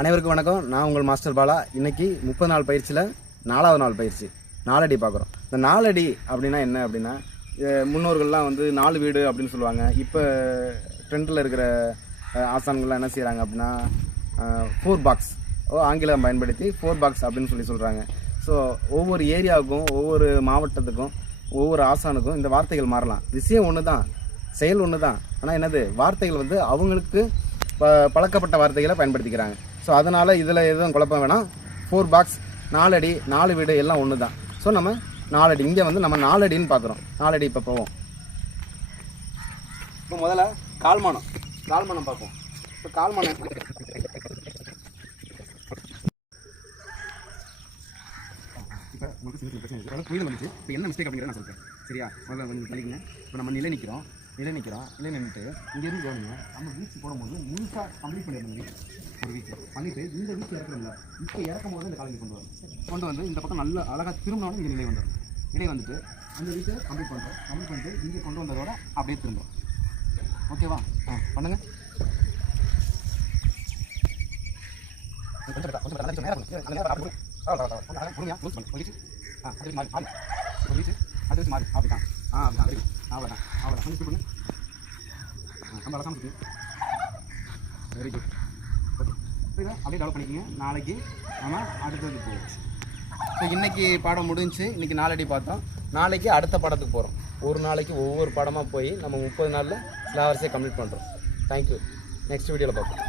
அனைவருக்கும் வணக்கம். நான் உங்கள் மாஸ்டர் பாலா. இன்னைக்கு 30 நாள் பயிற்சியில் 4வது நாள் பயிற்சி 4 அடி பார்க்குறோம். இந்த 4 அடி அப்படின்னா என்ன அப்படின்னா, முன்னோர்கள்லாம் வந்து 4 வீடு அப்படின்னு சொல்லுவாங்க. இப்போ ட்ரெண்டில் இருக்கிற ஆசான்கள்லாம் என்ன செய்கிறாங்க அப்படின்னா 4 பாக்ஸ் ஆங்கிலம் பயன்படுத்தி 4 பாக்ஸ் அப்படின்னு சொல்கிறாங்க. ஸோ ஒவ்வொரு ஏரியாவுக்கும் ஒவ்வொரு மாவட்டத்துக்கும் ஒவ்வொரு ஆசானுக்கும் இந்த வார்த்தைகள் மாறலாம். விஷயம் ஒன்று தான், செயல் ஒன்று தான். ஆனால் என்னது, வார்த்தைகள் வந்து அவங்களுக்கு பழக்கப்பட்ட வார்த்தைகளை பயன்படுத்திக்கிறாங்க. ஸோ அதனால் இதில் எதுவும் குழப்பம் வேணாம். 4 பாக்ஸ் 4 அடி 4 வீடு எல்லாம் ஒன்று தான். ஸோ நம்ம 4 அடி இங்கே வந்து நம்ம 4 அடின்னு பார்க்குறோம். 4 அடி இப்போ போவோம். இப்போ முதல்ல கால்மானம் பார்ப்போம். இப்போ கால்மானம் இப்போ உங்களுக்கு சின்ன பிரச்சனை இருக்குது, அதாவது புரிதல் வந்துச்சு. இப்போ என்ன மிஸ்டேக் அப்படிங்கிறத நான் சொல்கிறேன், சரியா? முதல்ல கொஞ்சம் பண்ணிக்கங்க. இப்போ நம்ம நிலை நிற்கிறோம், நின்றுட்டு இங்கேருந்து கவனிங்க. நம்ம வீச்சு போடும்போது முழுசாக கம்ப்ளீட் பண்ணிடணும். ஒரு வீச்சு பண்ணிவிட்டு இந்த வீச்சு இறக்குறோம்ல, இப்போ இறக்கும் போது இந்த காலையில் கொண்டு வந்து இந்த பக்கம் நல்லா அழகாக திரும்பினோட இங்கே நிலை வந்துடும். நிலை வந்துட்டு அந்த வீட்டை கம்ப்ளீட் பண்ணிட்டு இங்கே கொண்டு வந்ததோட அப்படியே திரும்பும். ஓகேவா? பண்ணுங்கள். Very good. அப்படியே டெவலப் பண்ணிக்கோங்க. நாளைக்கு நம்ம அடுத்தது போவோம். ஸோ இன்றைக்கி பாடம் முடிஞ்சு. இன்றைக்கி 4 அடி பார்த்தோம். நாளைக்கு அடுத்த பாடத்துக்கு போகிறோம். ஒரு நாளைக்கு ஒவ்வொரு பாடமாக போய் நம்ம 30 நாளில் சில வரிசையை கம்ப்ளீட் பண்ணுறோம். தேங்க்யூ. நெக்ஸ்ட் வீடியோவில் பார்ப்போம்.